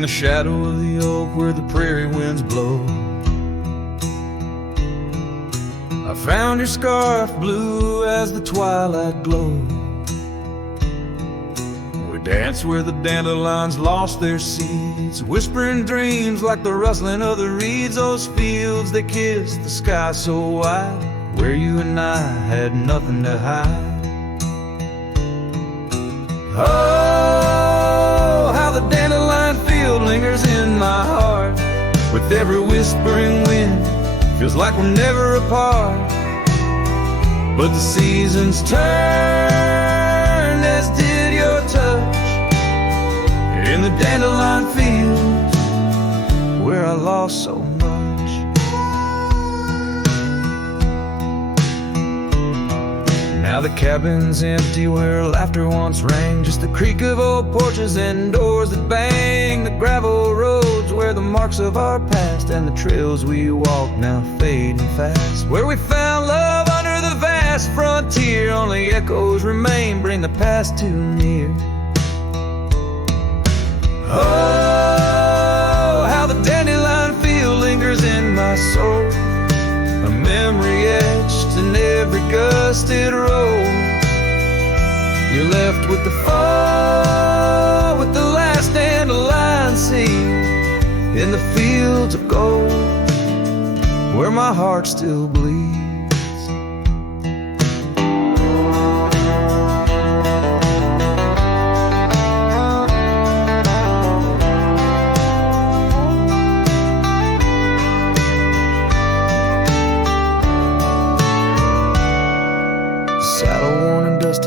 in the shadow of the oak where the prairie winds blow. I found your scarf blue as the twilight glowed. We danced where the dandelions lost their seeds, whispering dreams like the rustling of the reeds. Those fields that kissed the sky so wide, where you and I had nothing to hide. Oh, how the dandelion field lingers in my heart. With every whispering wind, feels like we're never apart. But the seasons turned, as did your touch, in the dandelion fields where I lost so much. Now the cabin's empty where laughter once rang, just the creak of old porches and doors that bang. The gravel roads where the marks of our past and the trails we walk now fading fast. Where we found love under the vast frontier, only echoes remain, bring the past too near. Oh, how the dandelion field lingers in my soul, a memory etched in every gusted road. You're left with the fall, with the last dandelion seed in the fields of gold, where my heart still bleeds.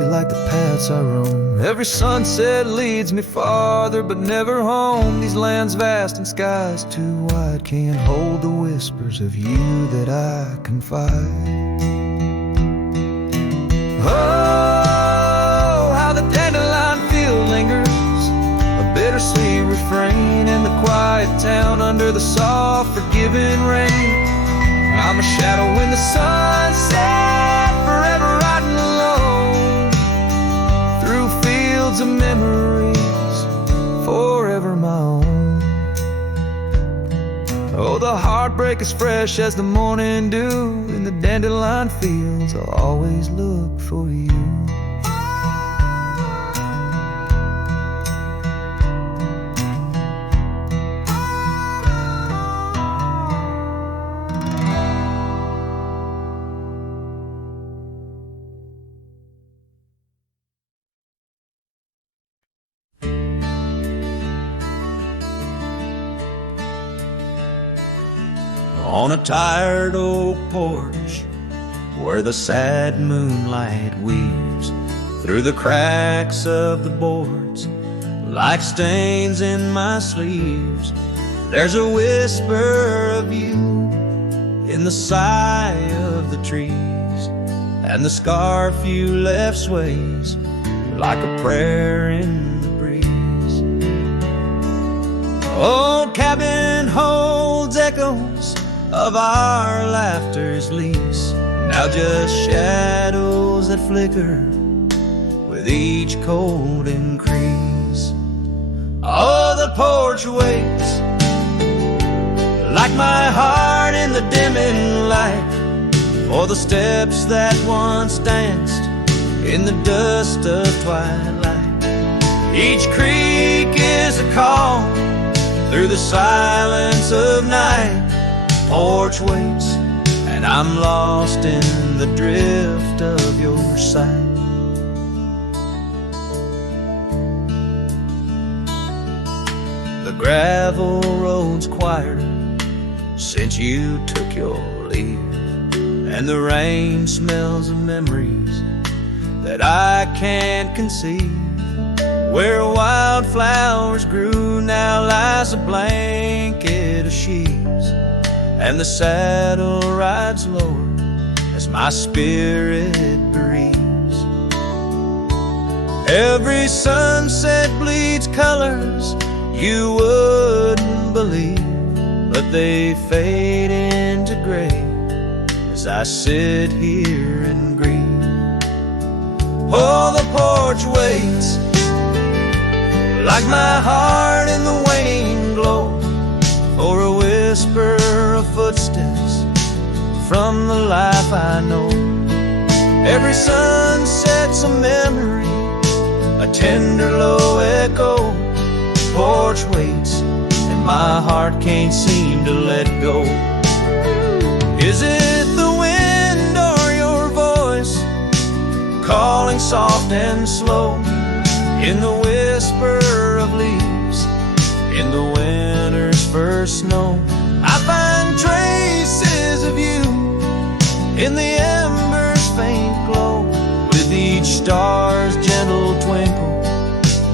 Like the paths I roam, every sunset leads me farther, but never home. These lands vast and skies too wide can't hold the whispers of you that I confide. Oh, how the dandelion field lingers, a bittersweet refrain in the quiet town under the soft forgiving rain. I'm a shadow in the sunset, forever riding alone through fields of memories, forever my own. Oh, the heartbreak is fresh as the morning dew. In the dandelion fields I'll always look for you. On a tired oak porch, where the sad moonlight weaves through the cracks of the boards like stains in my sleeves, there's a whisper of you in the sigh of the trees, and the scarf you left sways like a prayer in the breeze. Old cabin holds echoes of our laughter's lease, now just shadows that flicker with each cold increase. Oh, the porch waits like my heart in the dimming light for the steps that once danced in the dust of twilight. Each creak is a call through the silence of night. Porch waits, and I'm lost in the drift of your sight. The gravel road's quieter since you took your leave, and the rain smells of memories that I can't conceive. Where wildflowers grew now lies a blanket of sheaves, and the saddle rides lower as my spirit bereaves. Every sunset bleeds colors you wouldn't believe, but they fade into gray as I sit here and grieve. Oh, the porch waits like my heart in the waning whisper of footsteps from the life I know. Every sunset's a memory, a tender low echo. Porch waits and my heart can't seem to let go. Is it the wind or your voice calling soft and slow in the whisper of leaves in the winter's first snow? I find traces of you in the embers' faint glow. With each star's gentle twinkle,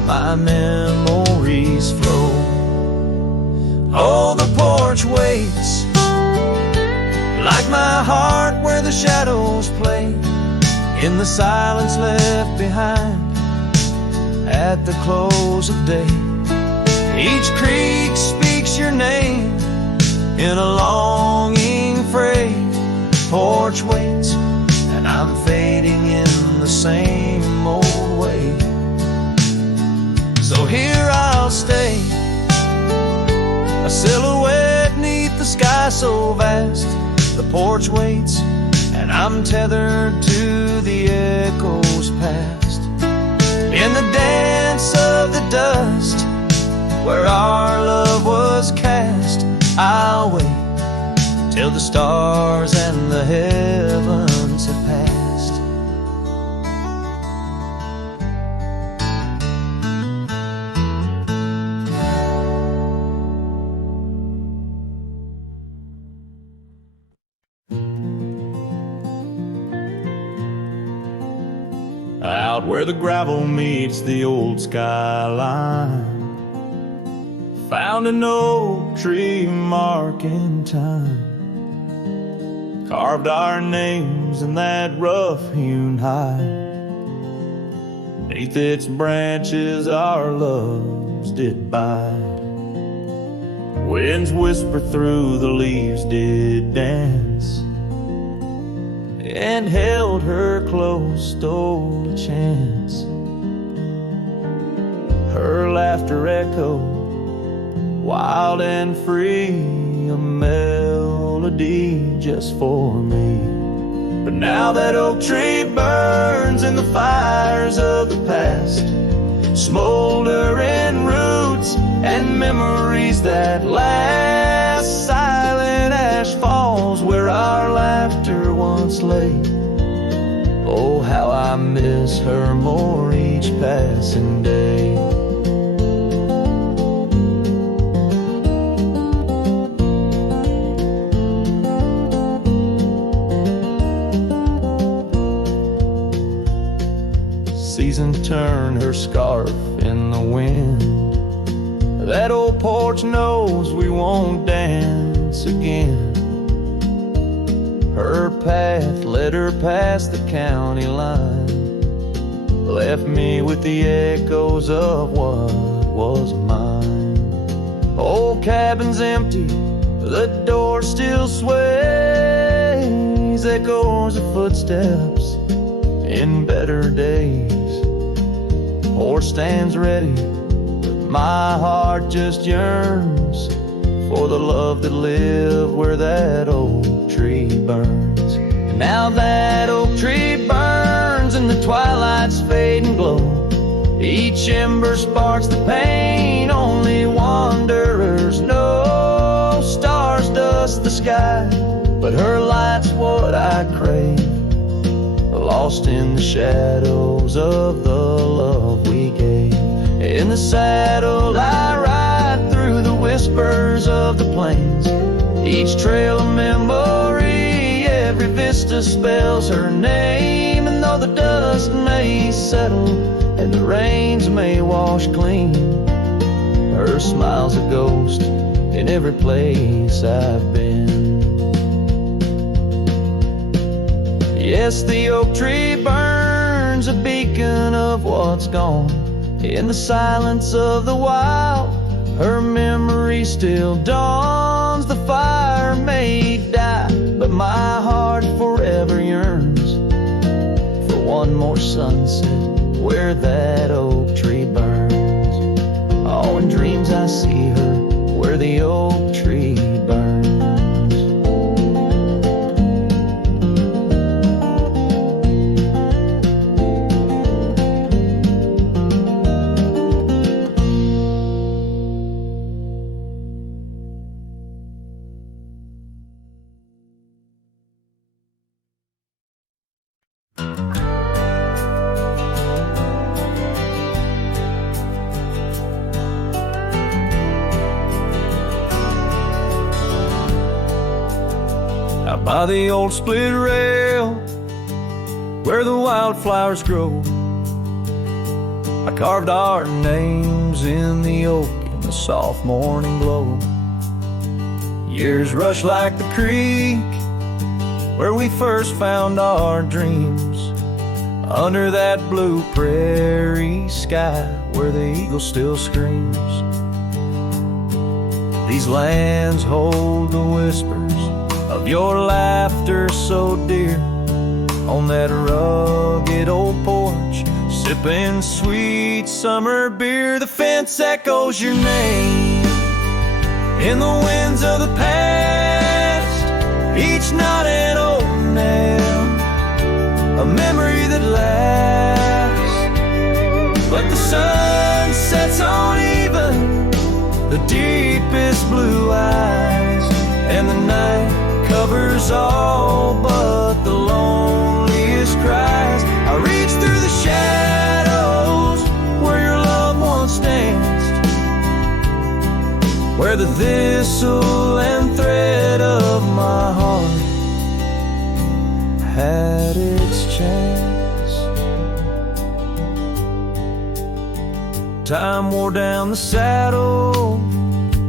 my memories flow. Oh, the porch waits, like my heart where the shadows play, in the silence left behind at the close of day. Each creek speaks your name in a longing freight. Porch waits, and I'm fading in the same old way. So here I'll stay, a silhouette neath the sky so vast. The porch waits, and I'm tethered to the echoes past. In the dance of the dust, where our love was cast, I'll wait till the stars and the heavens have passed. Out where the gravel meets the old skyline, found an oak tree mark in time, carved our names in that rough-hewn hide. Neath its branches our loves did bide. Winds whisper through the leaves did dance, and held her close, stole a chance. Her laughter echoed wild and free, a melody just for me. But now that oak tree burns in the fires of the past, smoldering roots and memories that last. Silent ash falls where our laughter once lay. Oh, how I miss her more each passing day. Seasons turn her scarf in the wind. That old porch knows we won't dance again. Her path led her past the county line, left me with the echoes of what was mine. Old cabin's empty, the door still sways, echoes of footsteps in better days. Horse stands ready, but my heart just yearns for the love that lived where that oak tree burns. And now that oak tree burns and the twilight's fading glow, each ember sparks the pain only wanderers know. Stars dust the sky, but her light's what I crave, lost in the shadows of the love we gave. In the saddle I ride through the whispers of the plains, each trail a memory, every vista spells her name. And though the dust may settle and the rains may wash clean, her smile's a ghost in every place I've been. Yes, the oak tree burns, a beacon of what's gone. In the silence of the wild, her memory still dawns. The fire may die, but my heart forever yearns for one more sunset where that oak tree burns. Oh, in dreams I see her where the oak tree burns. by the old split rail where the wildflowers grow. I carved our names in the oak in the soft morning glow. Years rush like the creek where we first found our dreams, under that blue prairie sky where the eagle still screams. These lands hold the whispers of your laughter so dear, on that rugged old porch, sipping sweet summer beer. The fence echoes your name in the winds of the past, each knot an old nail, a memory that lasts. But the sun sets on even the deepest blue eyes, and the night covers all but the loneliest cries. I reach through the shadows where your loved ones danced, where the thistle and thread of my heart had its chance. Time wore down the saddle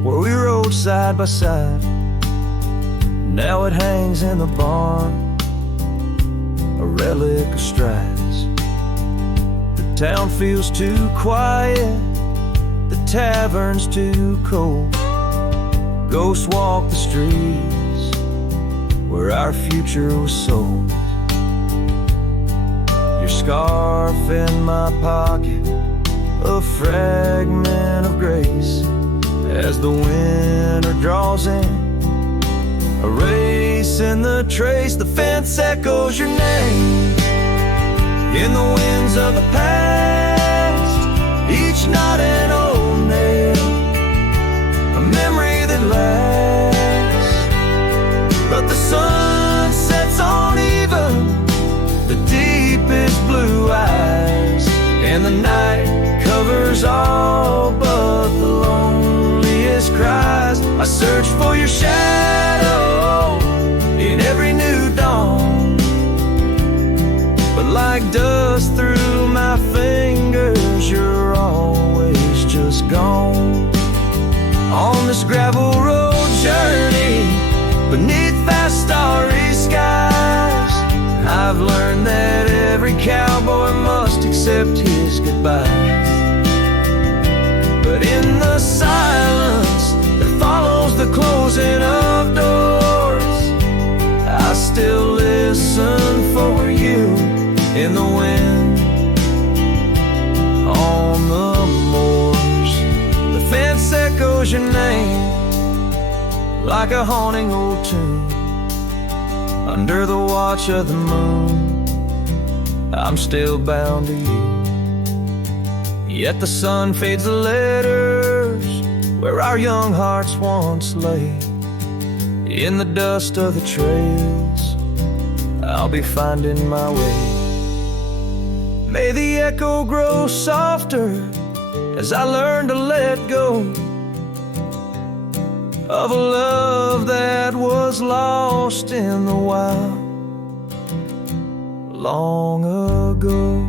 where we rode side by side. Now it hangs in the barn, a relic of strides. The town feels too quiet, the tavern's too cold. Ghosts walk the streets where our future was sold. Your scarf in my pocket, a fragment of grace, as the winter draws in, a race in the trace. The fence echoes your name in the winds of the past, each knot an old nail, a memory that lasts. But the sun sets on even the deepest blue eyes, and the night covers all but the loneliest cries. I search for your shadow in every new dawn, but like dust through my fingers, you're always just gone. On this gravel road journey beneath vast starry skies, I've learned that every cowboy must accept his goodbyes. But in the silence that follows the closing of doors, I still listen for you in the wind on the moors. The fence echoes your name like a haunting old tune. Under the watch of the moon, I'm still bound to you. Yet the sun fades the letters where our young hearts once lay. In the dust of the trails, I'll be finding my way. May the echo grow softer as I learn to let go of a love that was lost in the wild long ago.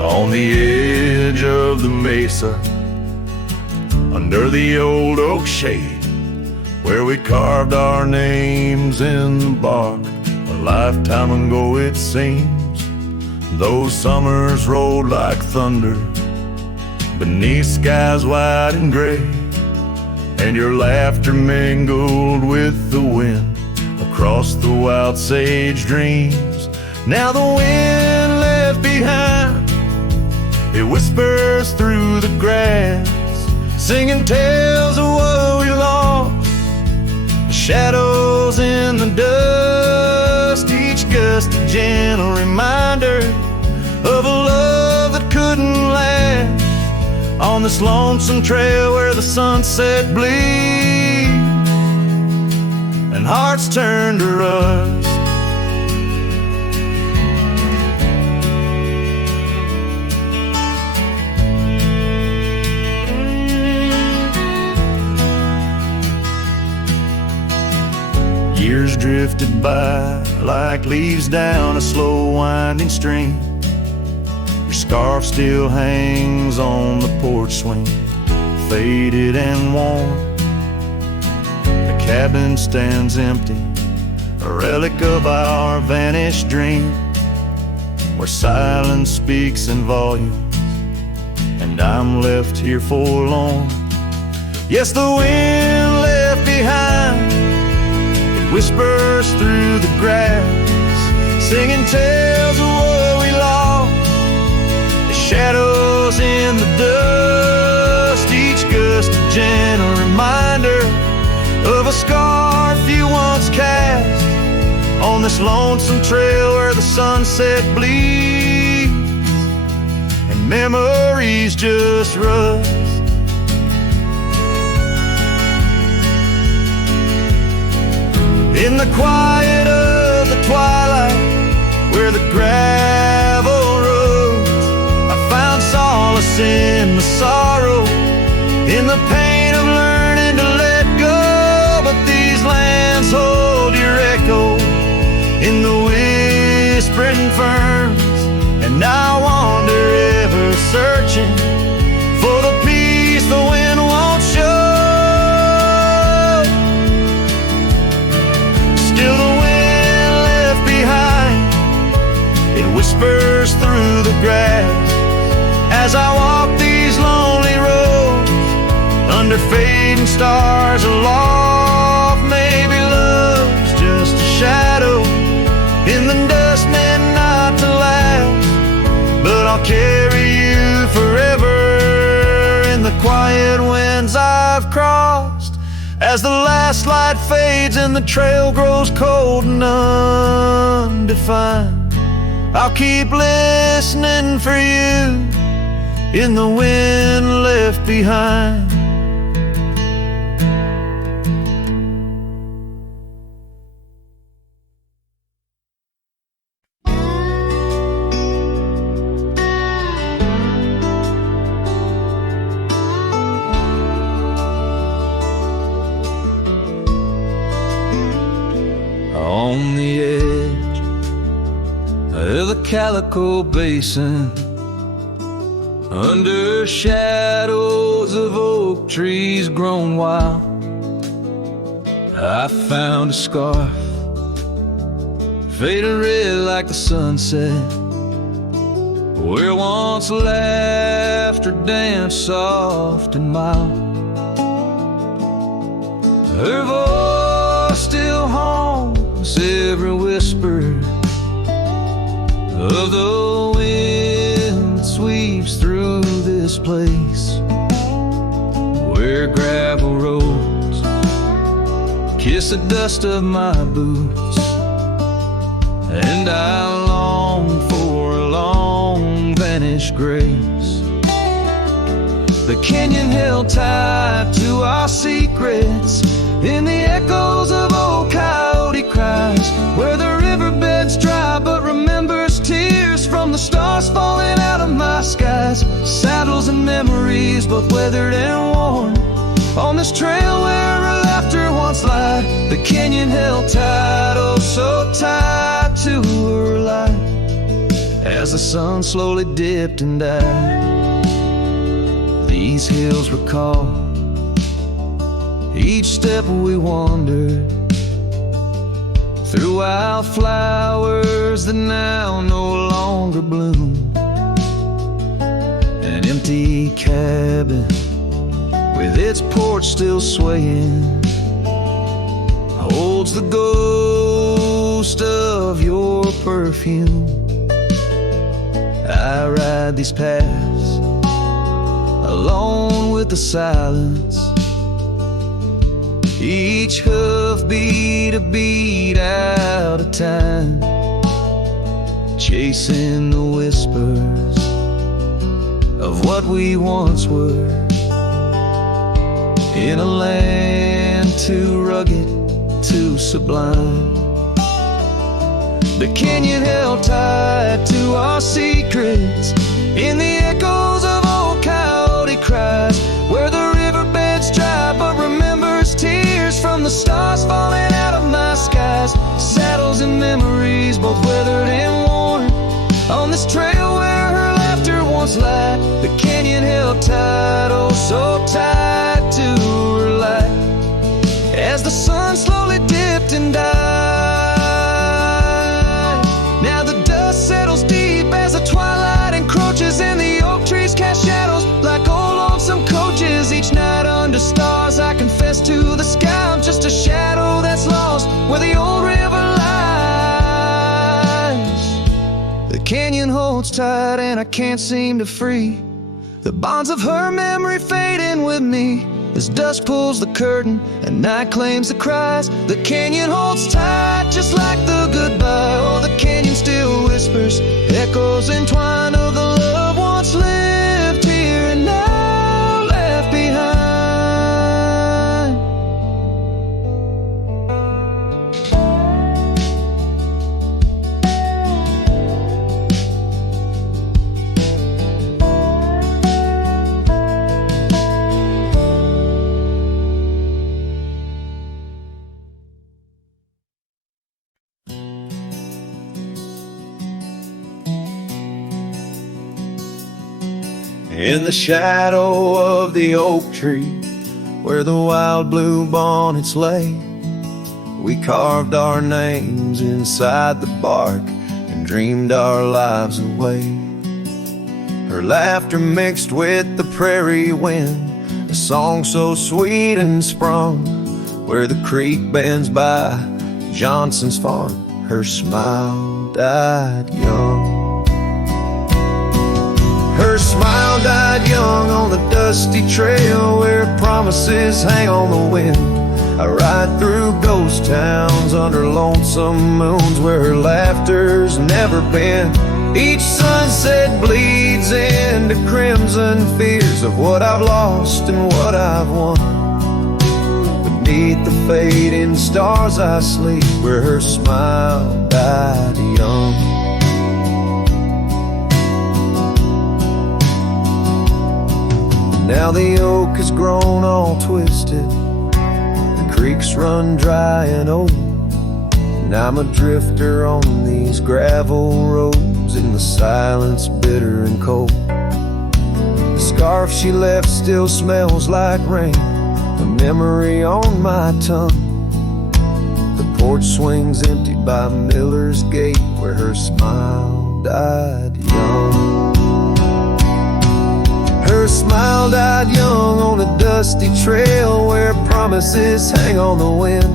On the edge of the mesa, under the old oak shade, where we carved our names in the bark a lifetime ago it seems. Those summers rolled like thunder beneath skies white and gray, and your laughter mingled with the wind across the wild sage dreams. Now the wind left behind, it whispers through the grass, singing tales of what we lost, this lonesome trail where the sunset bleeds and hearts turn to rust. Years drifted by like leaves down a slow winding stream. Your scarf still hangs on the porch swing, faded and worn. The cabin stands empty, a relic of our vanished dream, where silence speaks in volumes, and I'm left here forlorn. Yes, the wind left behind, it whispers through the grass, singing tales of what we lost, the shadows in the dust, each gust a gentle reminder of a scarf you once cast on this lonesome trail where the sunset bleeds and memories just rust. In the quiet of the twilight, where the gravel roads, I found solace in the sorrow, in the pain of learning to let go. But these lands hold your echo in the whispering ferns, and I wander ever searching for the peace the wind won't show. Still the wind left behind, it whispers through the grass as I walk these lonely roads under fading stars aloft. Maybe love's just a shadow in the dust meant not to last, but I'll carry you forever in the quiet winds I've crossed. As the last light fades and the trail grows cold and undefined, I'll keep listening for you in the wind left behind. On the edge of the Calico Basin, under shadows of oak trees grown wild, I found a scarf, faded red like the sunset, where once laughter danced soft and mild. Her voice still haunts every whisper of the wind that sweeps through this place, where gravel roads kiss the dust of my boots, and I long for a long vanished grace. The canyon held tight to our secrets in the echoes of old coyote cries, where the riverbed's dry but remembers tears from the stars falling out of my skies. Saddles and memories both weathered and worn on this trail where her laughter once lied. The canyon held tight, oh so tight to her light, as the sun slowly dipped and died. These hills recall each step we wandered through wildflowers that now no longer bloom. An empty cabin with its porch still swaying holds the ghost of your perfume. I ride these paths alone with the silence, each hoof beat a beat out of time, chasing the whispers of what we once were. in a land too rugged, too sublime. The canyon held tight to our secrets in the echoes of old coyote cries, where the riverbed's dry but remembers tears from the stars falling out of my skies. Saddles and memories, both weathered and worn, on this trail where her laughter once lied. The canyon held tight, oh so tight to her light, as the sun slowly dipped and died. Now the dust settles deep as the twilight encroaches, and the oak trees cast shadows like old lonesome coaches. Each night under stars I confess to the sky I'm just a shadow that's lost where the old river lies. The canyon holds tight and I can't seem to free the bonds of her memory fading with me. As dusk pulls the curtain and night claims the cries, the canyon holds tight just like the goodbye. Oh, the canyon still whispers, echoes entwined of the love once lived here and now left behind. In the shadow of the oak tree, where the wild blue bonnets lay, we carved our names inside the bark and dreamed our lives away. Her laughter mixed with the prairie wind, a song so sweet and sprung, where the creek bends by Johnson's farm. Her smile died young. Her smile died young on the dusty trail where promises hang on the wind. I ride through ghost towns under lonesome moons where her laughter's never been. Each sunset bleeds into crimson fears of what I've lost and what I've won. Beneath the fading stars I sleep where her smile died young. Now the oak has grown all twisted, the creeks run dry and old, and I'm a drifter on these gravel roads in the silence bitter and cold. The scarf she left still smells like rain, a memory on my tongue. The porch swings empty by Miller's gate where her smile died young. Her smile died young on a dusty trail where promises hang on the wind.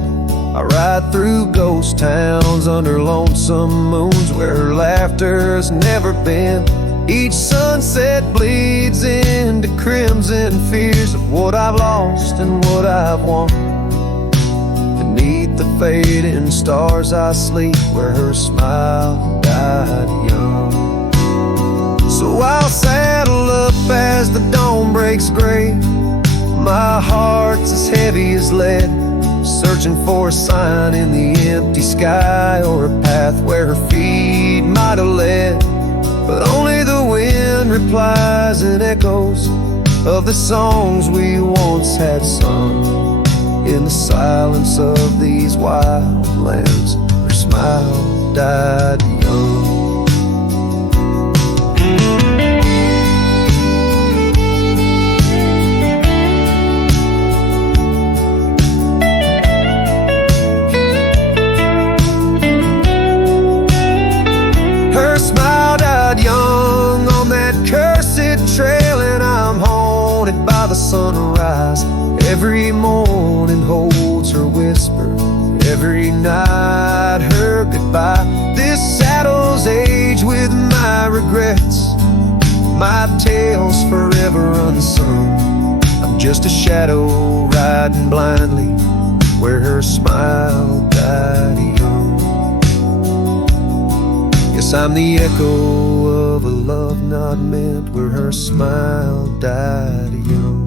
I ride through ghost towns under lonesome moons where her laughter's never been. Each sunset bleeds into crimson fears of what I've lost and what I've won. Beneath the fading stars I sleep where her smile died young. So I'll saddle up as the dawn breaks gray. My heart's as heavy as lead, searching for a sign in the empty sky or a path where her feet might have led. But only the wind replies in echoes of the songs we once had sung. In the silence of these wild lands, her smile died young. Her smile died young on that cursed trail, and I'm haunted by the sunrise. Every morning holds her whisper, every night her goodbye. This saddle's aged with my regrets, my tale's forever unsung. I'm just a shadow riding blindly where her smile died young. Yes, I'm the echo of a love not meant where her smile died young.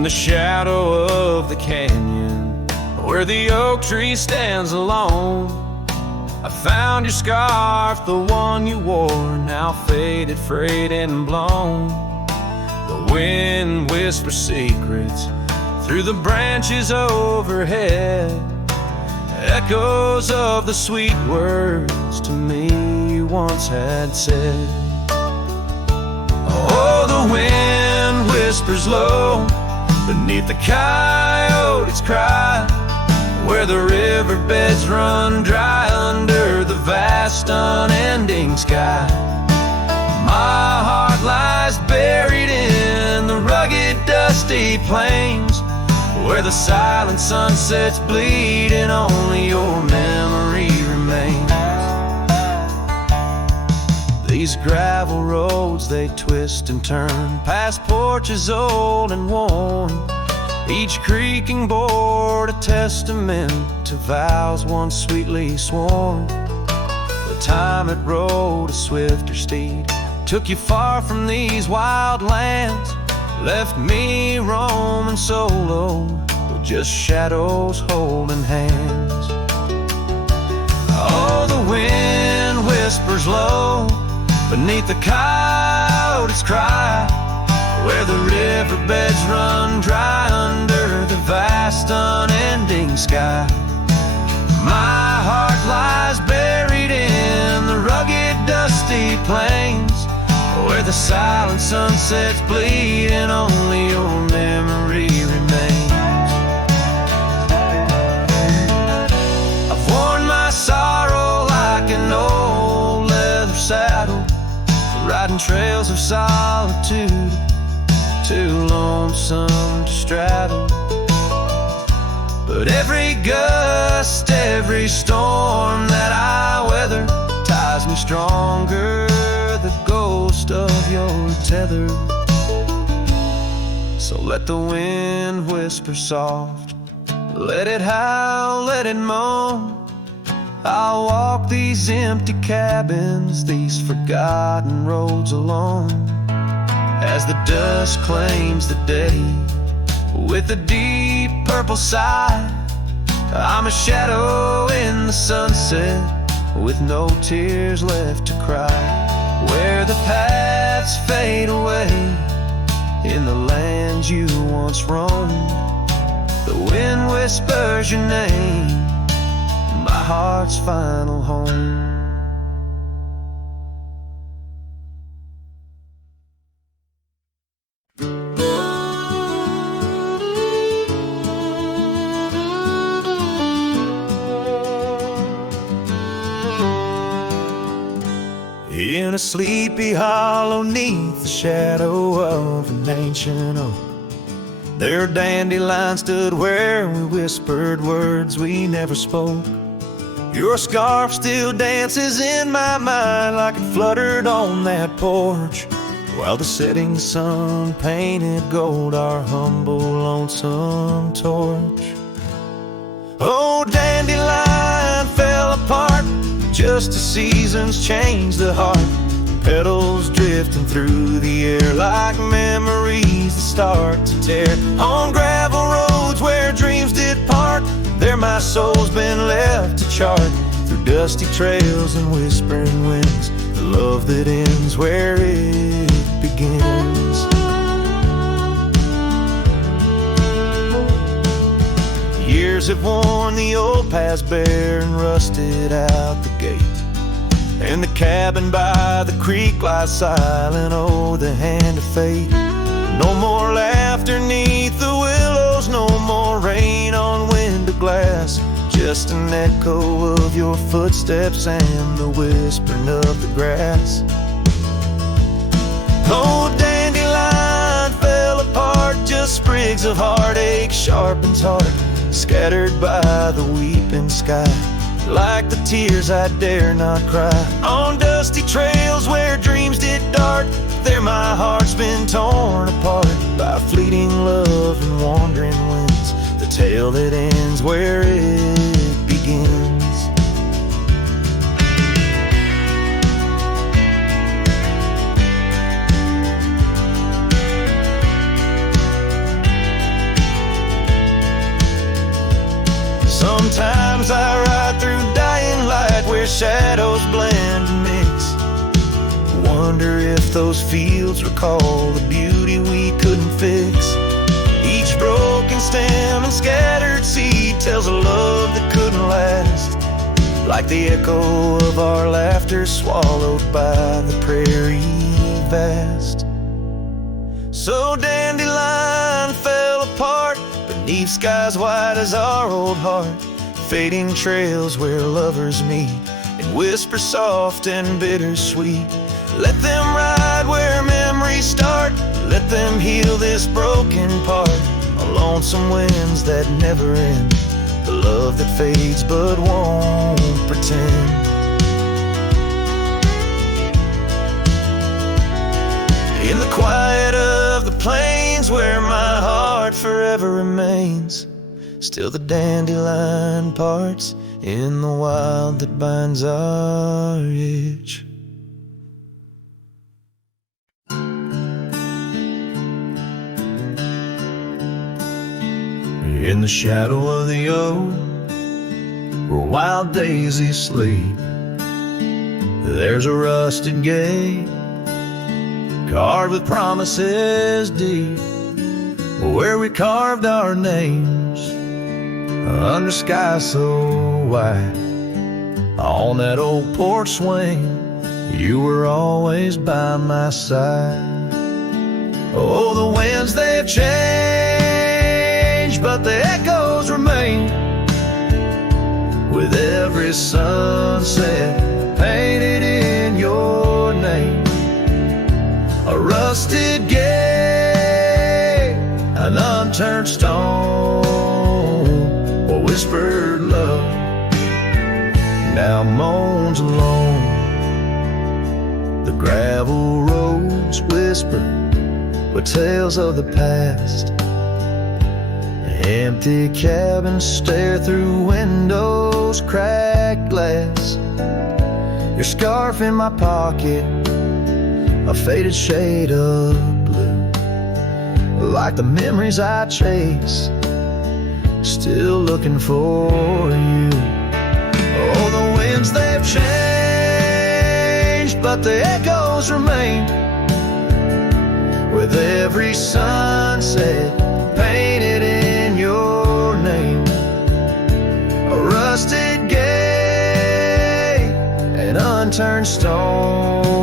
In the shadow of the canyon, where the oak tree stands alone, I found your scarf, the one you wore, now faded, frayed, and blown. The wind whispers secrets through the branches overhead, echoes of the sweet words to me you once had said. Oh, the wind whispers low beneath the coyote's cry, where the riverbeds run dry under the vast unending sky. My heart lies buried in the rugged dusty plains, where the silent sunsets bleed and only your memory remains. These gravel roads, they twist and turn past porches old and worn, each creaking board a testament to vows once sweetly sworn. The time it rode a swifter steed took you far from these wild lands, left me roaming solo with just shadows holding hands. Oh, the wind whispers low beneath the coyote's cry, where the riverbeds run dry under the vast unending sky. My heart lies buried in the rugged dusty plains, where the silent sunsets bleed and only your memory remains. I've worn my sorrow like an old leather saddle, riding trails of solitude, too lonesome to straddle. But every gust, every storm that I weather ties me stronger, the ghost of your tether. So let the wind whisper soft, let it howl, let it moan. I'll walk these empty cabins, these forgotten roads alone, as the dusk claims the day with a deep purple sigh. I'm a shadow in the sunset with no tears left to cry, where the paths fade away in the lands you once roamed. The wind whispers your name, my heart's final home. In a sleepy hollow neath the shadow of an ancient oak, there dandelion stood where we whispered words we never spoke. Your scarf still dances in my mind like it fluttered on that porch, while the setting sun painted gold our humble lonesome torch. Oh, dandelion fell apart just as seasons change the heart, petals drifting through the air like memories that start to tear. On gravel roads where dreams did part, there my soul's been left to chart, through dusty trails and whispering winds, the love that ends where it begins. Years have worn the old paths bare and rusted out the gate, and the cabin by the creek lies silent, oh, the hand of fate. No more laughter neath the willows, no more rain on window glass, just an echo of your footsteps and the whispering of the grass. Oh, dandelion fell apart, just sprigs of heartache sharpens heart, scattered by the weeping sky, like the tears I dare not cry. On dusty trails where dreams did dart, there my heart's been torn apart by fleeting love and wandering winds, the tale that ends where it begins. shadows blend and mix. Wonder if those fields recall the beauty we couldn't fix. Each broken stem and scattered seed tells a love that couldn't last, like the echo of our laughter swallowed by the prairie vast. So Dandelion fell apart beneath skies white as our old heart, fading trails where lovers meet and whisper soft and bittersweet. Let them ride where memories start, let them heal this broken part. Lonesome winds that never end, the love that fades but won't pretend. In the quiet of the plains where my heart forever remains, still the dandelion parts in the wild that binds our itch. In the shadow of the oak, where wild daisies sleep, there's a rusted gate carved with promises deep, where we carved our names under sky so white. On that old porch swing, you were always by my side. Oh, the winds, they've changed, but the echoes remain. With every sunset painted in your name, a rusted gate, an unturned stone, a whispered love now moans alone. The gravel roads whisper with tales of the past. Empty cabins stare through windows, cracked glass. Your scarf in my pocket, a faded shade of blue, like the memories I chase, still looking for you. Oh, the winds, they've changed, but the echoes remain. With every sunset painted in your name, a rusted gate, an unturned stone,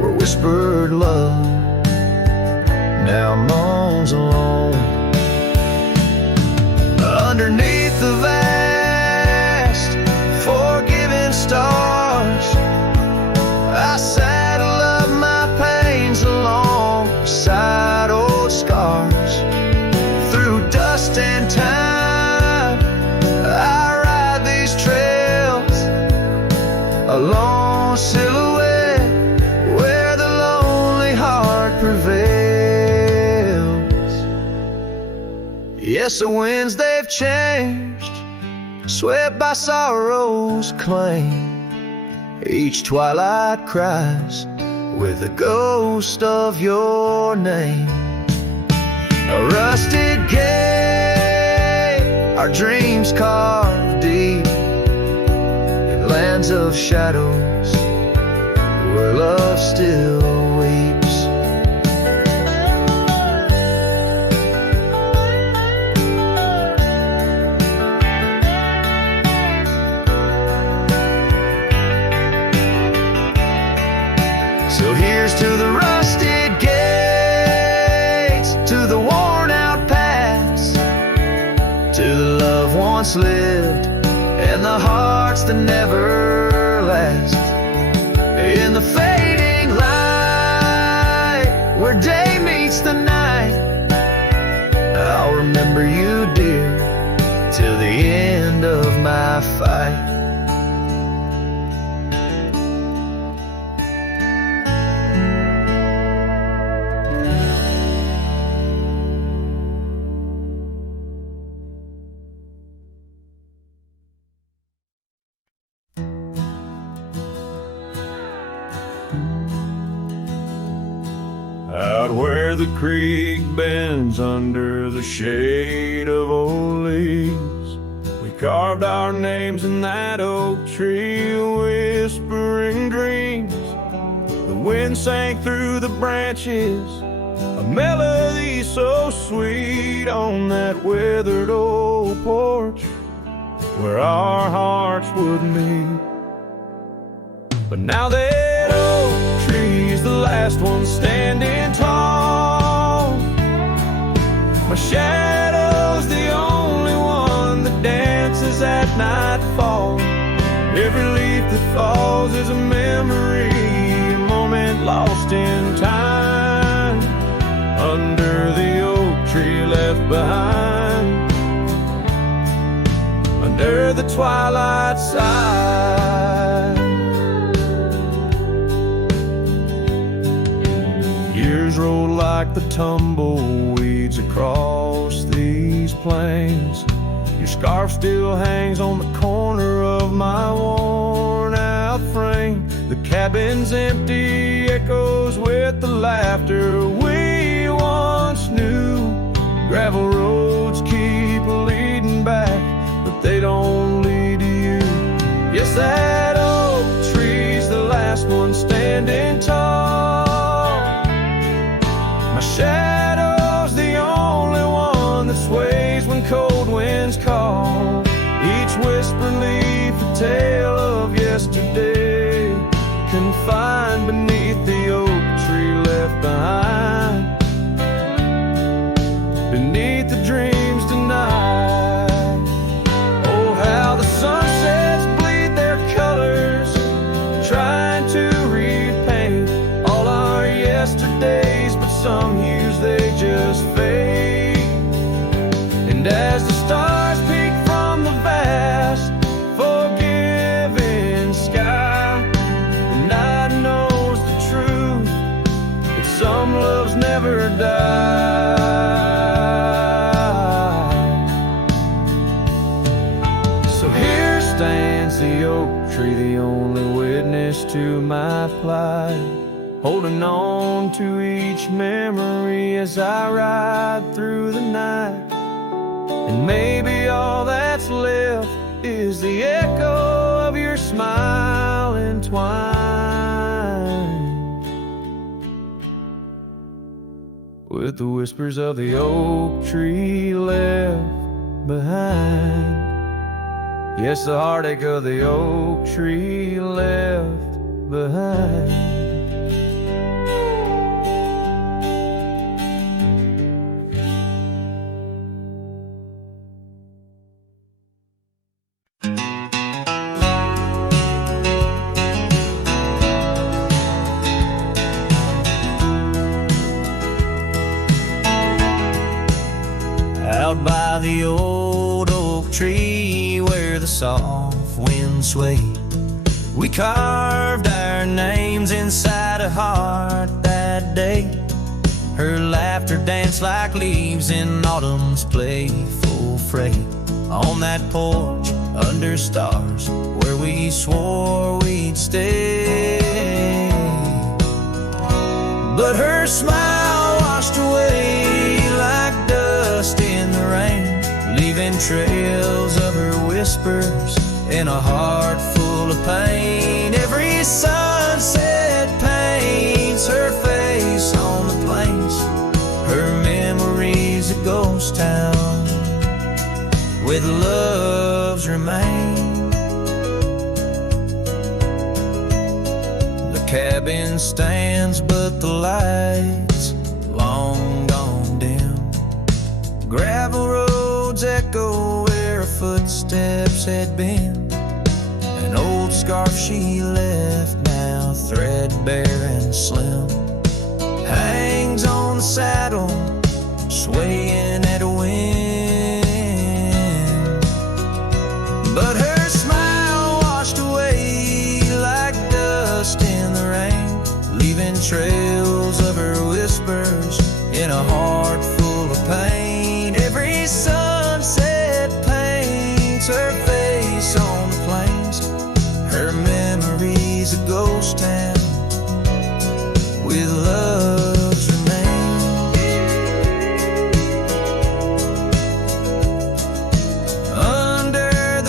where whispered love now moans alone. Underneath the vast, forgiving stars, I saddle up my pains alongside old scars. Through dust and time, I ride these trails, a lone silhouette where the lonely heart prevails. Yes, the winds, they've changed, swept by sorrow's claim. Each twilight cries with the ghost of your name. A rusted gate, our dreams carved deep in lands of shadows where love still weeps. So here's to the rusted gates, to the worn out paths, to the love once lived and the hearts that never last. In the fading light, where day meets the night, I'll remember you, dear, till the end of my fight. Out where the creek bends under the shade of old leaves, we carved our names in that oak tree, whispering dreams. The wind sang through the branches, a melody so sweet on that weathered old porch where our hearts would meet. But now that oak tree's the last one standing tall, my shadow's the only one that dances at nightfall. Every leaf that falls is a memory, a moment lost in time, under the oak tree left behind, under the twilight side. Years roll like the tumbleweeds across these plains. Your scarf still hangs on the corner of my worn out frame. The cabin's empty, echoes with the laughter we once knew. Gravel roads keep leading back, but they don't lead to you. Yes, that oak tree's the last one standing tall. My shadow's the only one that sways when cold winds call. Each whisper leaf a tale of yesterday, confined beneath the oak tree left behind, beneath the dreams denied. Oh, how the sunsets bleed their colors, trying to repaint all our yesterdays, but some hues they just fade. And as the stars peek from the vast, forgiving sky, the night knows the truth, that some loves never die. So here stands the oak tree, the only witness to my plight, holding on to each memory as I ride through the night. And maybe all that's left is the echo of your smile entwined with the whispers of the oak tree left behind. Yes, the heartache of the oak tree left behind. Out by the old oak tree where the soft wind swayed, we carved our names inside a heart that day. Her laughter danced like leaves in autumn's playful fray. On that porch under stars where we swore we'd stay. But her smile washed away like dust in the rain, leaving trails of her whispers in a heart full of pain. Every sunset paints her face on the plains. Her memory's a ghost town with love's remain. The cabin stands but the lights long gone dim. Gravel roads echo where her footsteps had been. An old scarf she left, now threadbare and slim, hangs on the saddle, swaying at a wind. But her smile washed away like dust in the rain, leaving trails of her whispers in a heart full of pain. Every sunset paints her face on the plains. Her memory's a ghost town with love's remain. Under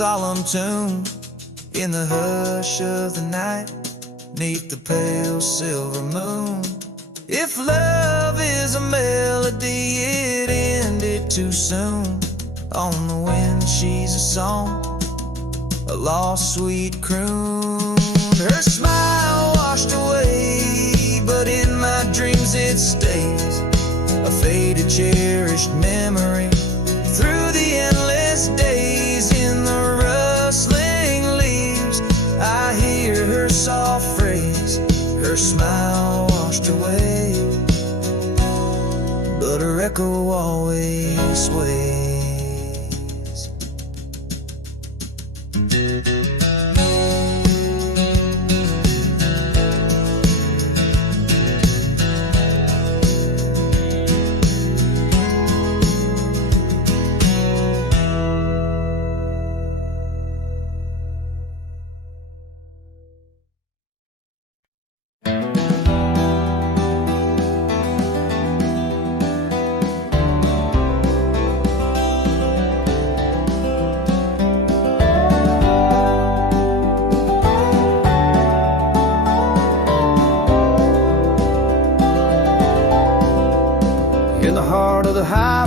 solemn tune in the hush of the night, 'neath the pale silver moon. If love is a melody, it ended too soon. On the wind she's a song, a lost sweet croon. Her smile washed away, but in my dreams it stays, a faded cherished memory. Through the endless days, in the rustling leaves, I hear her soft phrase, her smile washed away, but her echo always sways.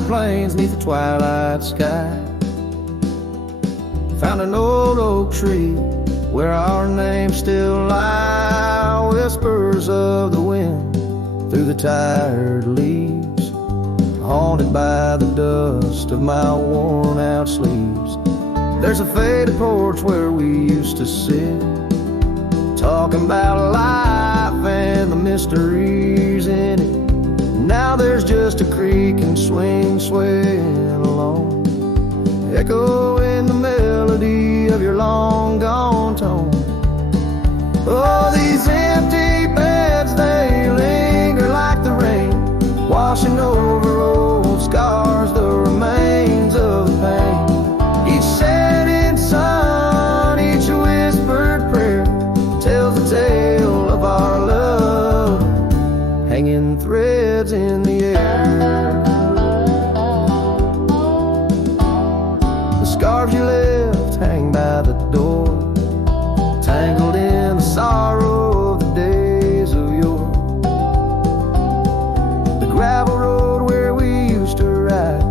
Plains 'neath the twilight sky, found an old oak tree where our names still lie. Whispers of the wind through the tired leaves, haunted by the dust of my worn out sleeves. There's a faded porch where we used to sit, talking about life and the mysteries in it. Now there's just a creak and swing swaying along, echoing the melody of your long gone tone. Oh, these empty beds, they linger like the rain, washing over old scars, the remains of the pain. Each setting sun, each whispered prayer tells the tale of our love, hanging threads in the air. The scarves you left hang by the door, tangled in the sorrow of the days of yore. The gravel road where we used to ride,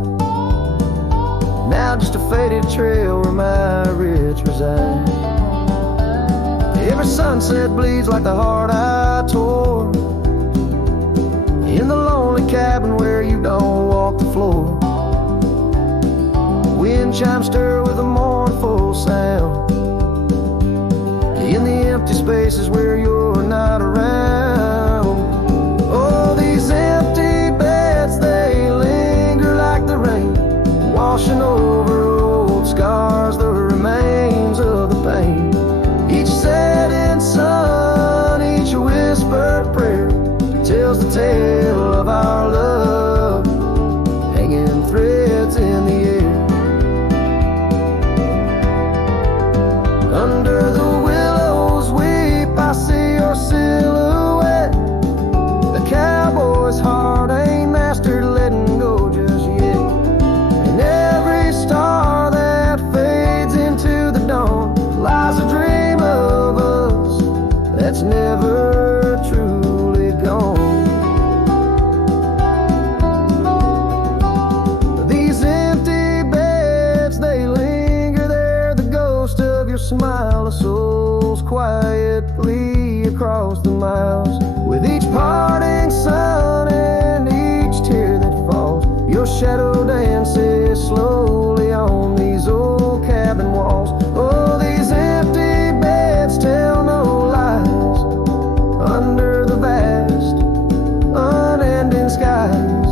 now just a faded trail where my rich reside. Every sunset bleeds like the heart I tore, in the lonely cabin where you don't walk the floor. Wind chimes stir with a mournful sound, in the empty spaces where you're not around. Oh, these empty beds, they linger like the rain, washing over old scars, the remains of the pain. Each setting sun, each whispered prayer tells the tale of our love, hanging threads in the air. Under the willows weep, I see your silhouette. The cowboy's heart ain't mastered letting go just yet. And every star that fades into the dawn lies a dream of us that's never truly gone. Smile of souls quietly across the miles, with each parting sun and each tear that falls, your shadow dances slowly on these old cabin walls. Oh, these empty beds tell no lies, under the vast unending skies.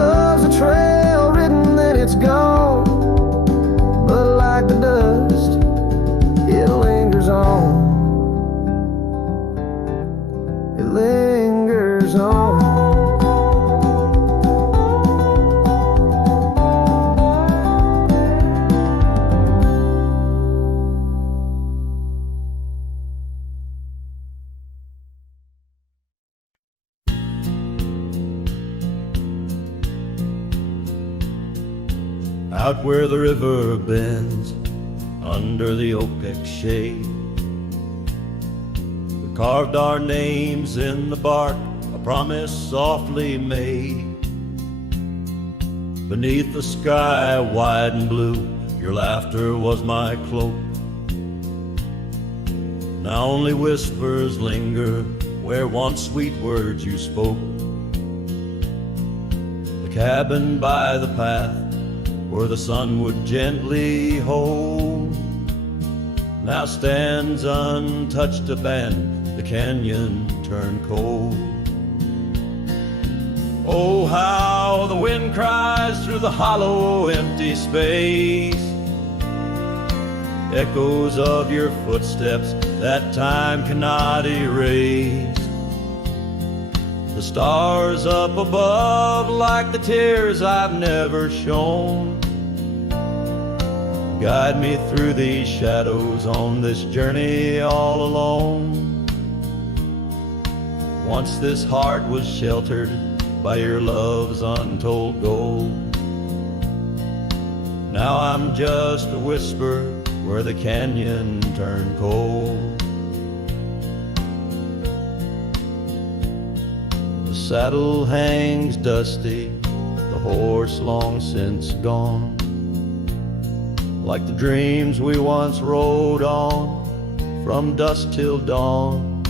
Love's a trail written, then it's gone, but like the dust, it lingers on. It lingers on. out where the river bends, under the oak shade. We carved our names in the bark, a promise softly made. Beneath the sky wide and blue, your laughter was my cloak. Now only whispers linger where once sweet words you spoke. The cabin by the path where the sun would gently hold now stands untouched, abandoned, the canyon turned cold. Oh, how the wind cries through the hollow, empty space, echoes of your footsteps that time cannot erase. The stars up above, like the tears I've never shown, guide me through these shadows on this journey all alone. Once this heart was sheltered by your love's untold gold. Now I'm just a whisper where the canyon turned cold. The saddle hangs dusty, the horse long since gone, like the dreams we once rode on from dusk till dawn.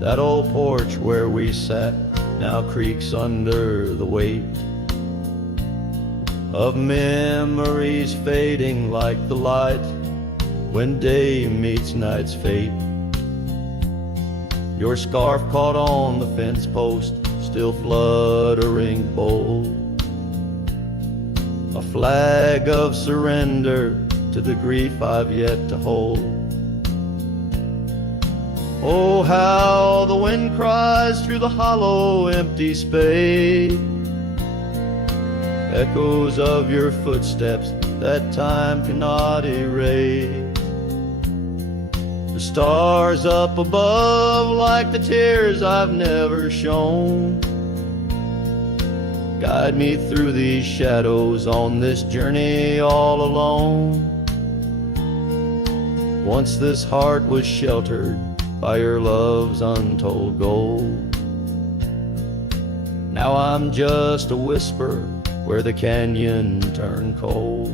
That old porch where we sat now creaks under the weight of memories fading like the light when day meets night's fate. Your scarf caught on the fence post, still fluttering bold, a flag of surrender to the grief I've yet to hold. Oh, how the wind cries through the hollow, empty space, echoes of your footsteps that time cannot erase. The stars up above, like the tears I've never shown, guide me through these shadows on this journey all alone. Once this heart was sheltered by your love's untold gold. Now I'm just a whisper where the canyon turned cold.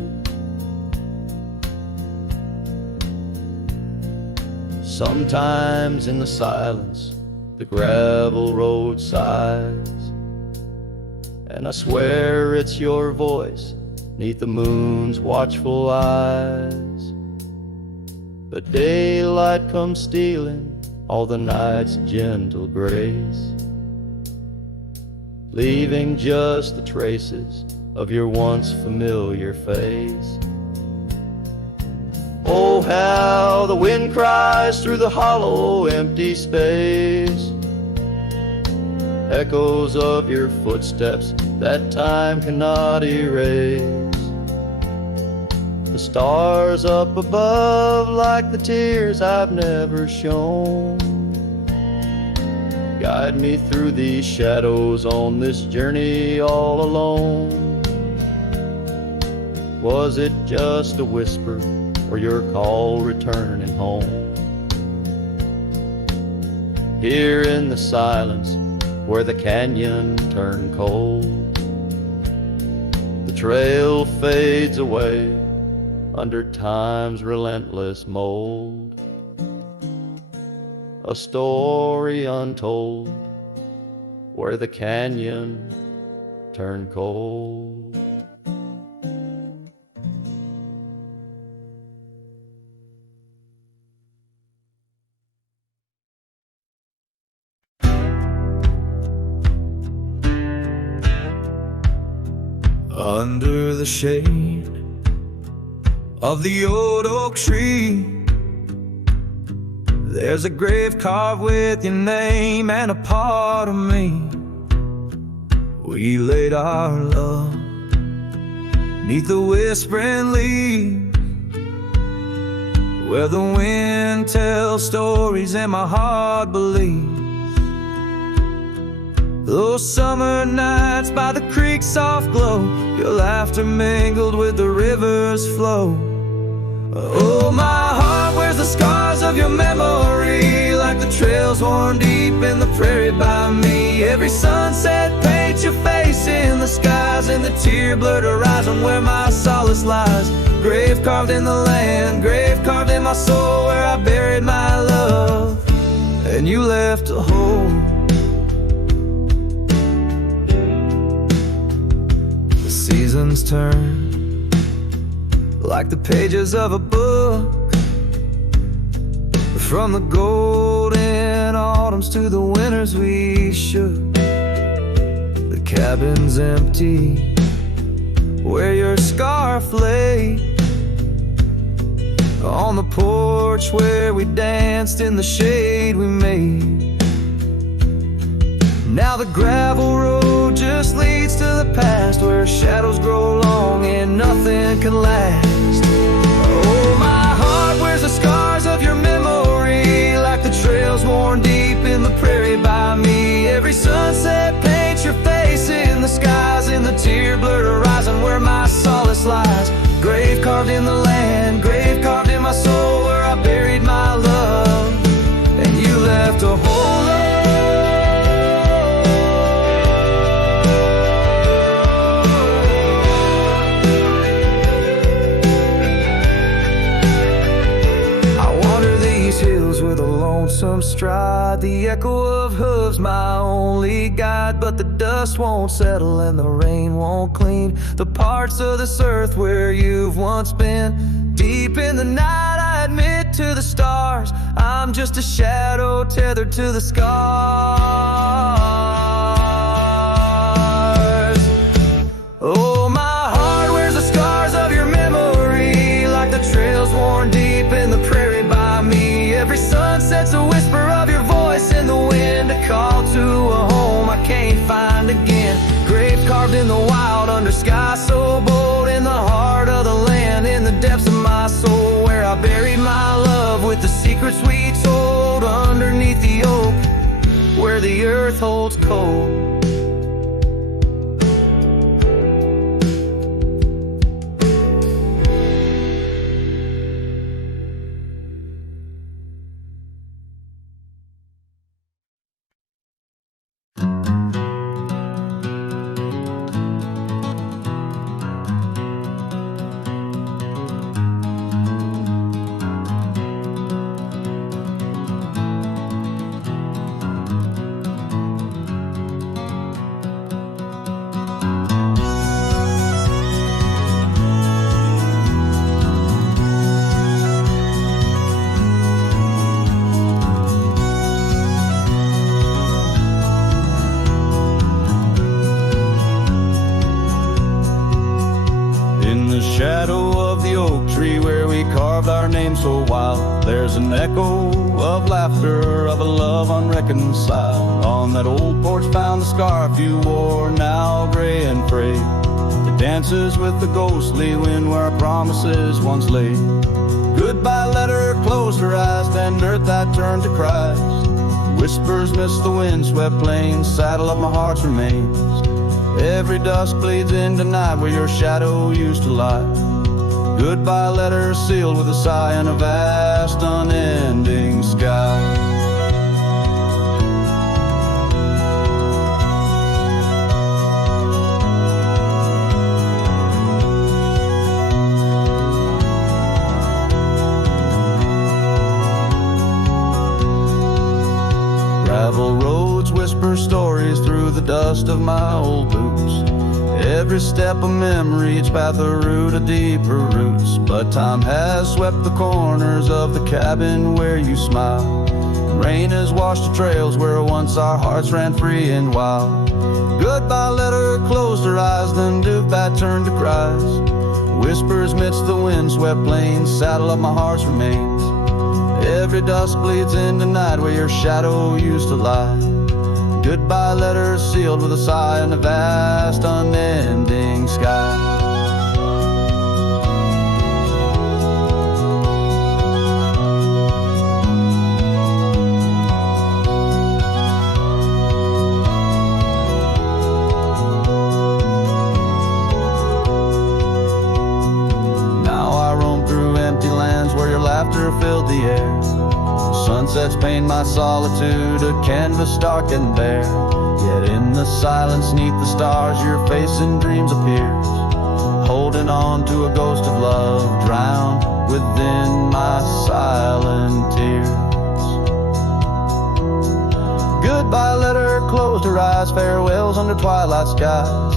Sometimes in the silence, the gravel road sighs, and I swear it's your voice 'neath the moon's watchful eyes. But daylight comes stealing all the night's gentle grace, leaving just the traces of your once familiar face. Oh, how the wind cries through the hollow, empty space, echoes of your footsteps that time cannot erase. The stars up above, like the tears I've never shown, guide me through these shadows on this journey all alone. Was it just a whisper or your call returning home? Here in the silence where the canyon turned cold, the trail fades away under time's relentless mold, a story untold where the canyon turned cold. Under the shade of the old oak tree, there's a grave carved with your name and a part of me. We laid our love 'neath the whispering leaves, where the wind tells stories and my heart believes Those summer nights by the creek's soft glow, your laughter mingled with the river's flow. Oh, my heart wears the scars of your memory, like the trails worn deep in the prairie by me. Every sunset paints your face in the skies, and the tear-blurred horizon where my solace lies. Grave carved in the land, grave carved in my soul, where I buried my love, and you left a hole. The seasons turn like the pages of a book, from the golden autumns to the winters we shook. The cabin's empty where your scarf lay, on the porch where we danced in the shade we made. Now the gravel road just leads to the past, where shadows grow long and nothing can last. Oh, my heart wears the scars of your memory, like the trails worn deep in the prairie by me. Every sunset paints your face in the skies, in the tear-blurred horizon where my solace lies. Grave carved in the land, grave carved in my soul, where I buried my love, and you left a hole. With a lonesome stride, the echo of hooves my only guide. But the dust won't settle and the rain won't clean the parts of this earth where you've once been. Deep in the night I admit to the stars, I'm just a shadow tethered to the scars. Oh, my heart wears the scars of your memory, like the trails worn deep in the prairie by me. Every sunset's a whisper of your voice in the wind, a call to a home I can't find again. Grave carved in the wild under sky so bold, in the heart of the land, in the depths of my soul, where I buried my love with the secrets we told, underneath the oak where the earth holds cold. So wild, there's an echo of laughter, of a love unreconciled. On that old porch found the scarf you wore, now gray and frayed. It dances with the ghostly wind where our promises once lay. Goodbye letter closed her eyes, then earth I turned to Christ. Whispers miss the wind-swept plains, saddle of my heart's remains. Every dusk bleeds into night where your shadow used to lie. Goodbye letter sealed with a sigh in a vast unending sky. Gravel roads whisper stories through the dust of my old boots. Every step a memory, each path a root of deeper roots. But time has swept the corners of the cabin where you smile. Rain has washed the trails where once our hearts ran free and wild. Goodbye letter closed her eyes, then goodbye turned to Christ. Whispers midst the wind-swept plains, saddle of my heart's remains. Every dusk bleeds into night where your shadow used to lie. Goodbye letter sealed with a sigh in the vast unending sky. let's paint my solitude a canvas dark and bare. Yet in the silence neath the stars your face in dreams appears, holding on to a ghost of love drowned within my silent tears. Goodbye letter closed her eyes, farewells under twilight skies.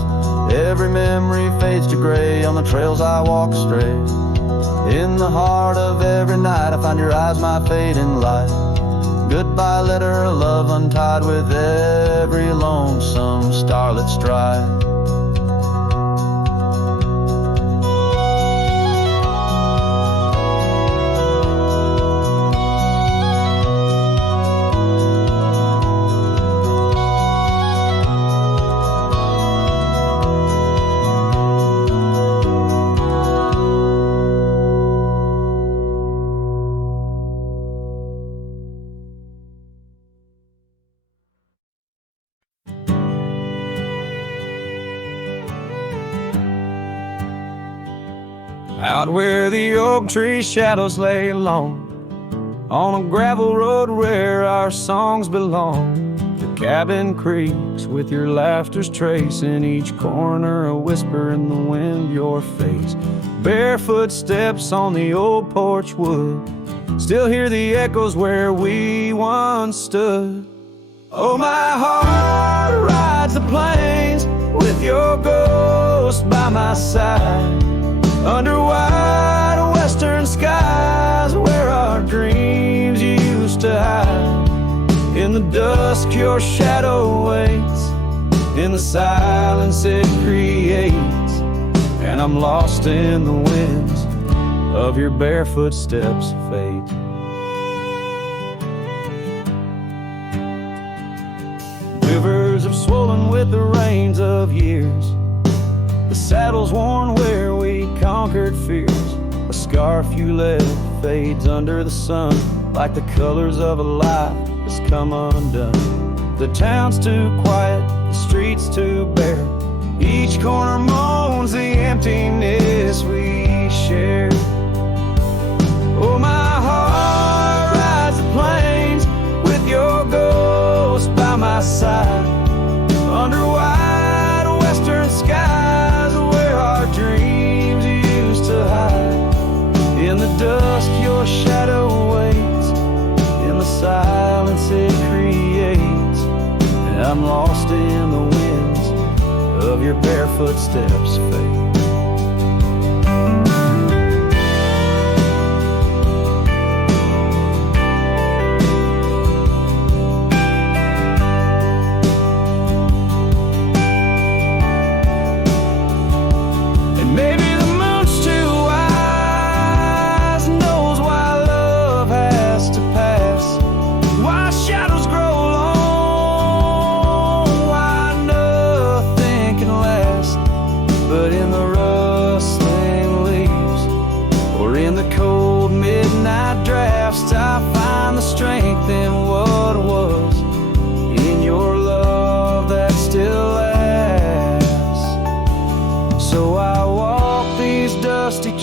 Every memory fades to gray on the trails I walk astray. In the heart of every night I find your eyes, my fading light. Goodbye letter, love untied with every lonesome starlit stride. Out where the oak tree shadows lay alone, on a gravel road where our songs belong. The cabin creaks with your laughter's trace, in each corner a whisper in the wind your face. Barefoot steps on the old porch wood, still hear the echoes where we once stood. Oh, my heart rides the plains with your ghost by my side, under wide western skies where our dreams used to hide. In the dusk your shadow waits, in the silence it creates, and I'm lost in the winds of your barefoot steps' fate. Rivers have swollen with the rains of years, the saddle's worn where we conquered fears. A scarf you left fades under the sun, like the colors of a life that's come undone. The town's too quiet, the streets too bare, each corner moans the emptiness we share. Oh, my heart rides the plains with your ghost by my side, under wide western skies where our dreams used to hide. In the dusk your shadow waits, in the silence it creates, and I'm lost in the winds of your barefoot steps' fate.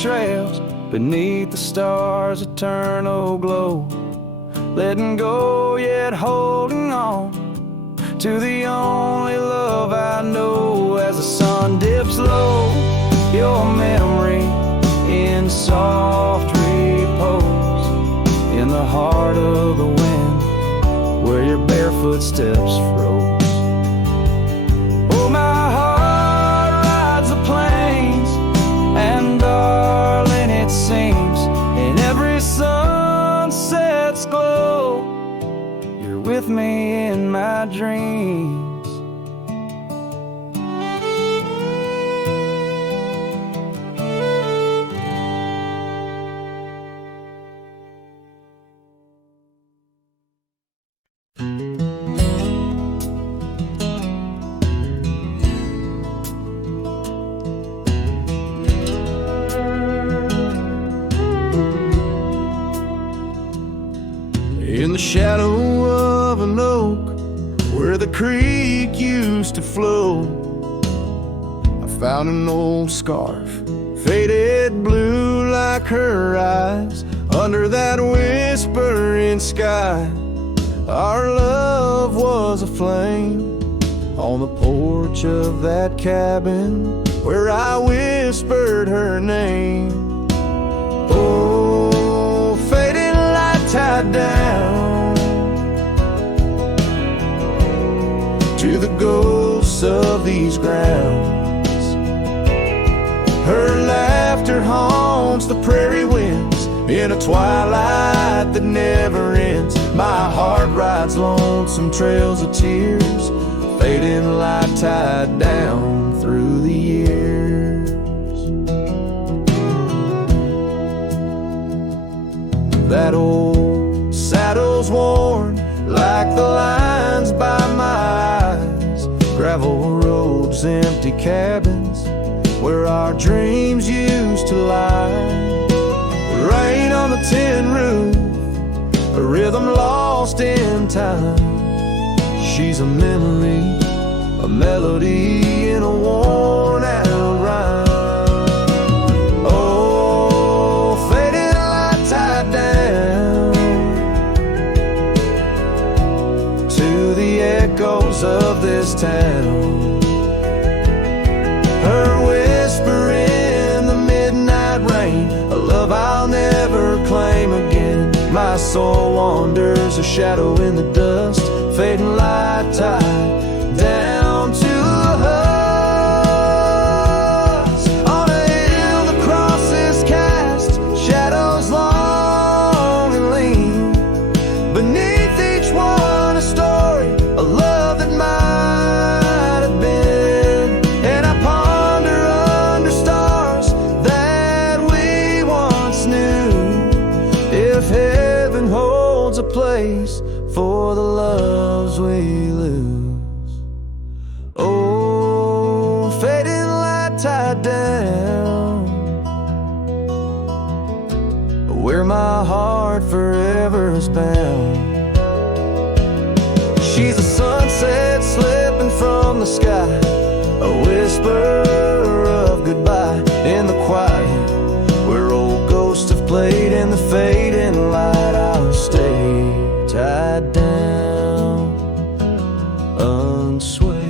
Trails beneath the stars' eternal glow, letting go yet holding on to the only love I know. As the sun dips low, your memory in soft repose, in the heart of the wind where your barefoot steps froze. Oh, my heart rides the plains, and darling, it seems in every sunset's glow, you're with me in my dreams. In the shadow of an oak where the creek used to flow, I found an old scarf, faded blue like her eyes, Under that whispering sky, our love was a flame. On the porch of that cabin where I whispered her name. Oh, fading light tied down to the ghosts of these grounds. Her laughter haunts the prairie winds in a twilight that never ends. My heart rides lonesome trails of tears, fading light tied down through the years. That old saddle's worn like the lines by my eyes. Gravel roads, empty cabins where our dreams used to lie. Rain on the tin roof, a rhythm lost in time. She's a memory, a melody in a worn out rhyme. Oh, faded light tied down to the echoes of this town. Her whisper in the midnight rain, a love I'll never claim again. My soul wanders, a shadow in the dust, fading light tied down to us. On a hill the cross is cast, shadows long and lean. Beneath each one a story, a love that might have been. And I ponder under stars that we once knew, if heaven holds a place for the loves we lose. Oh, fading light tied down where my heart forever is bound. She's a sunset slipping from the sky, a whisper of goodbye in the quiet where old ghosts have played. In the fading light I'll stay tied down, unswayed.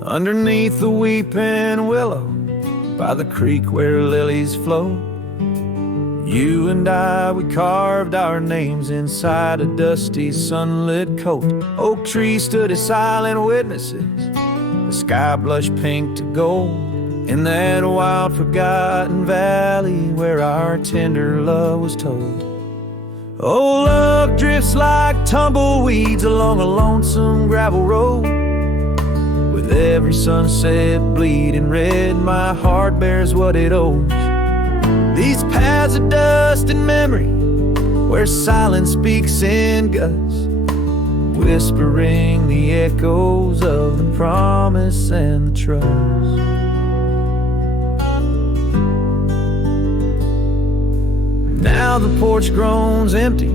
Underneath the weeping willow, by the creek where lilies flow, you and I, we carved our names inside a dusty sunlit coat. Oak trees stood as silent witnesses, the sky blushed pink to gold, in that wild forgotten valley where our tender love was told. Oh, love drifts like tumbleweeds along a lonesome gravel road. With every sunset bleeding red, my heart bears what it owes. These paths of dust and memory, where silence speaks in gusts, whispering the echoes of the promise and the trust. Now the porch groans empty,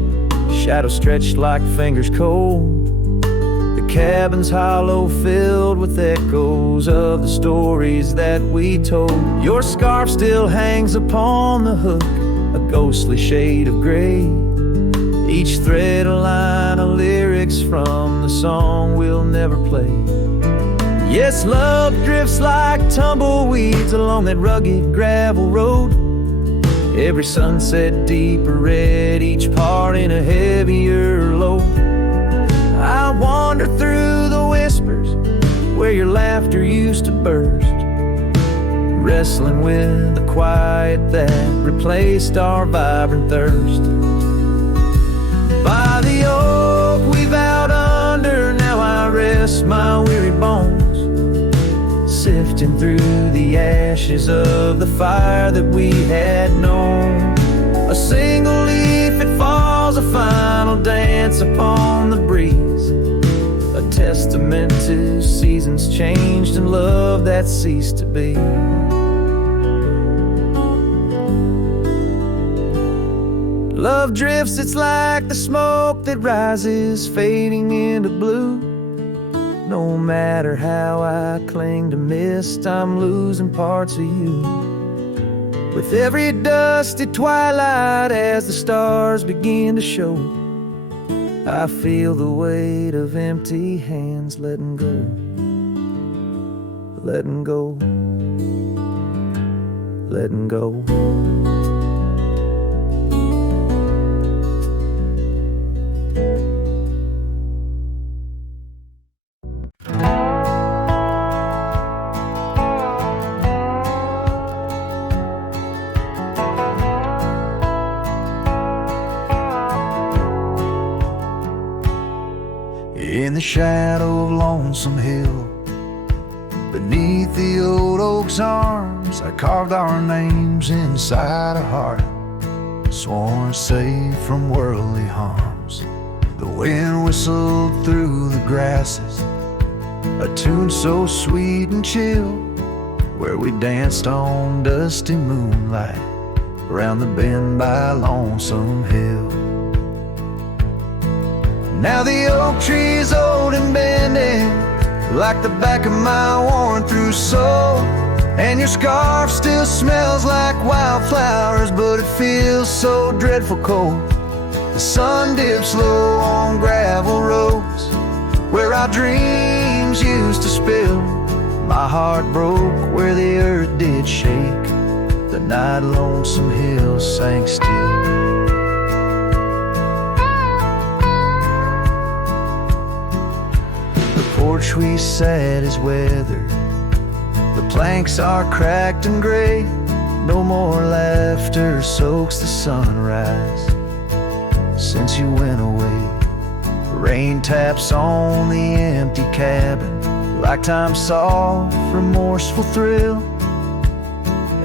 shadows stretched like fingers cold. The cabin's hollow, filled with echoes of the stories that we told. Your scarf still hangs upon the hook, a ghostly shade of gray, each thread a line of lyrics from the song we'll never play. Yes, love drifts like tumbleweeds along that rugged gravel road, every sunset deeper red, each part in a heavier load. I wander through the whispers where your laughter used to burst, wrestling with the quiet that replaced our vibrant thirst. By the oak we vowed under, now I rest my weary bones, sifting through the ashes of the fire that we had known. A single leaf, it falls, a final dance upon the breeze, testament to seasons changed and love that ceased to be. Love drifts, it's like the smoke that rises, fading into blue. No matter how I cling to mist, I'm losing parts of you. With every dusty twilight, as the stars begin to show, I feel the weight of empty hands letting go, letting go, letting go. In the shadow of Lonesome Hill, beneath the old oak's arms, I carved our names inside a heart, sworn safe from worldly harms. The wind whistled through the grasses, a tune so sweet and chill, where we danced on dusty moonlight around the bend by Lonesome Hill. Now the oak tree's old and bending, like the back of my worn-through soul, and your scarf still smells like wildflowers, but it feels so dreadful cold. The sun dips low on gravel roads where our dreams used to spill. My heart broke where the earth did shake, the night Lonesome Hill sank still. Porch we sat is weathered, the planks are cracked and gray. No more laughter soaks the sunrise since you went away. Rain taps on the empty cabin like time's soft, remorseful thrill.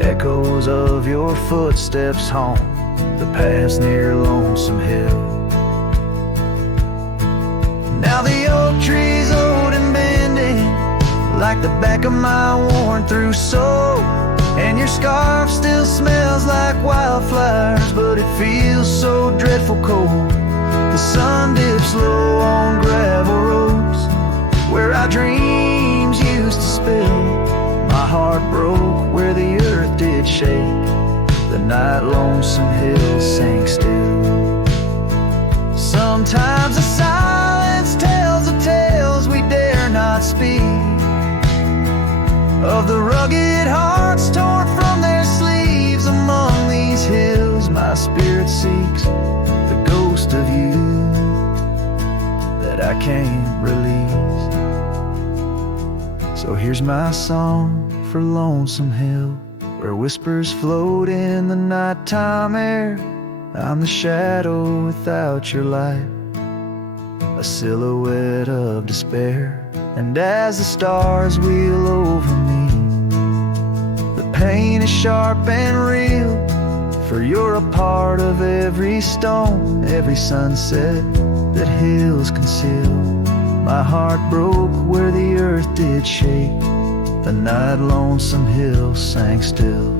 Echoes of your footsteps haunt the paths near Lonesome Hill. Now the oak tree's old and bending, like the back of my worn-through soul, and your scarf still smells like wildflowers, but it feels so dreadful cold. The sun dips low on gravel roads where our dreams used to spill. My heart broke where the earth did shake, the night Lonesome Hill sank still. Sometimes the silence tells of tales we dare not speak, of the rugged hearts torn from their sleeves. Among these hills my spirit seeks the ghost of you that I can't release. So here's my song for Lonesome Hill, where whispers float in the nighttime air. I'm the shadow without your light, a silhouette of despair. And as the stars wheel over me, the pain is sharp and real, for you're a part of every stone, every sunset that hills conceal. My heart broke where the earth did shake, the night Lonesome Hill sank still.